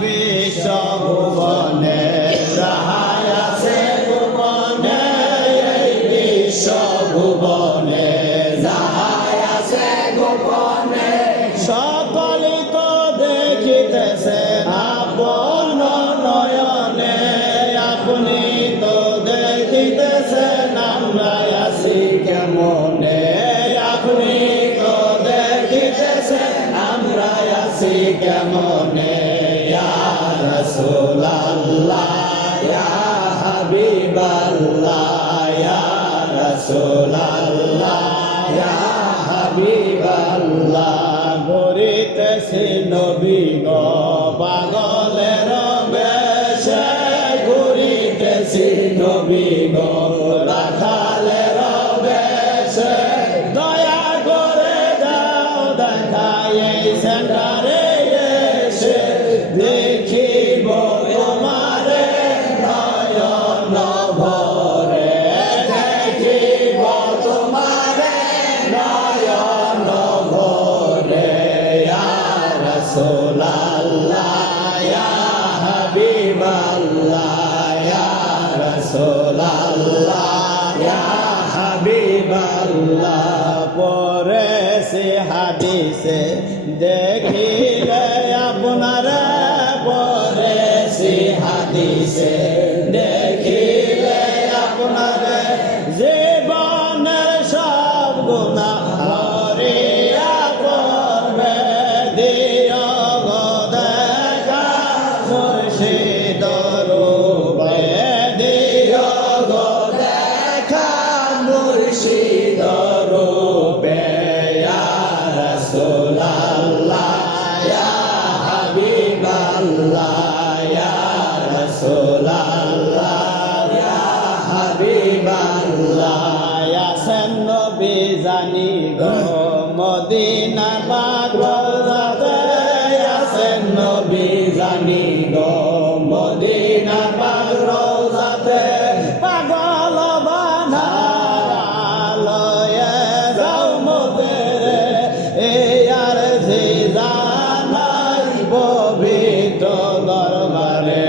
বিশ্ব ভুবনে যাহাই আছে গোপনে, এই বিশ্ব ভুবনে যাহাই আছে গোপনে, সকলে তো দেখিতেছে আপন নয়নে, আপনি তো দেখিতেছেন আমরা আছি কেমনে, আপনি তো দেখিতেছেন আমরা আছি কেমনে। ইয়া রাসূলুল্লাহ ইয়া হাবিবাল্লাহ, ইয়া রাসূলুল্লাহ ইয়া হাবিবাল্লাহ, ঘুরিতেছি নবী গো পাগলের বেশে, ঘুরিতেছি নবী গো রাখালের বেশে, দয়া করে দাও দেখা এই সেন্টারে এসে, দেখিব তোমারে নয়ন ভরে, দেখিব তোমারে নয়ন ভরে। ইয়া রাসূলুল্লাহ ইয়া হাবিবাল্লাহ, ইয়া রাসূলুল্লাহ ইয়া হাবিবাল্লাহ, পড়েছি হাদিসে দেখিলে আপনারা, পড়েছি হাদিসে দেখিলে আপনারা, জীবনের সব গুনাহ হরিয়া পড়বে, দিও গো দেখা মুর্শিদ রূপে, দিও গো দেখা মুর্শিদ রূপে। ইয়া রাসূলুল্লাহ ইয়া হাবিবাল্লাহ, ইয়া রাসূলুল্লাহ ইয়া হাবিবাল্লাহ, আছেন নবী জানি গো মদিনা পাক রওজাতে, আছেন নবী জানি গো মদিনা পাক রওজাতে, পাগল বানালয়ে যাও মোদেরে, এই আর যে জানাই পবিত্র দরবারে,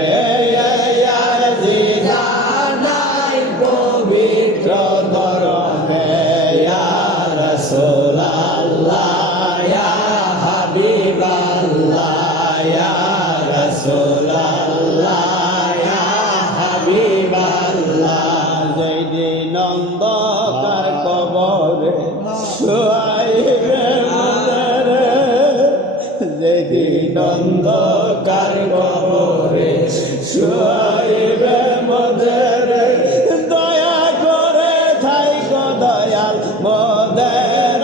এই আর যে জানাই পবিত্র দরবারে। ইয়া রাসূলুল্লাহ ইয়া হাবিবাল্লাহ, ইয়া রাসূলুল্লাহ ইয়া হাবিবাল্লাহ, যেদিন অন্ধকার কবরে শুয়াইবে মোদেরে, যেদিন অন্ধকার কবরে শুয়াইবে মোদেরে, দয়া করে থাইকো দয়াল মোদের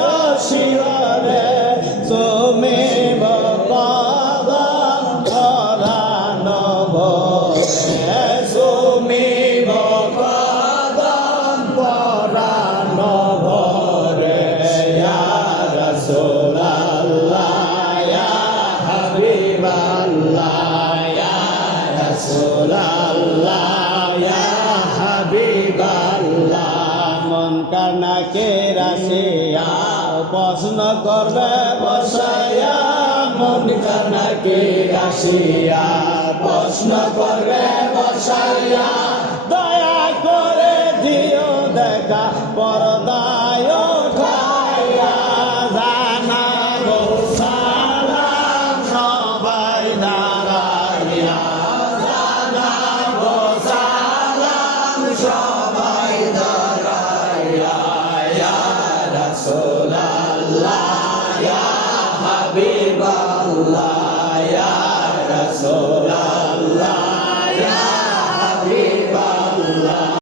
শিরে, তুমি কদম পরানো ভরে, তুমি কদম পরানো ভরে। ইয়া রাসূলুল্লাহ ইয়া হাবিবাল্লাহ, ইয়া রাসূলুল্লাহ ইয়া হাবিবাল্লাহ, মন কানাকে রাশিয়া প্রশ্ন করবে বসাইয়া, মন কানাকে রাশিয়া প্রশ্ন করবে বসাইয়া, দয়া করে দিও দেখা পর্দায় উঠাইয়া, জানাবো সালাম সবাই দাঁড়াইয়া, জানাবো সালাম সবাই দাঁড়াইয়া। ইয়া রাসূলুল্লাহ ইয়া হাবিবাল্লাহ, ইয়া রাসূলুল্লাহ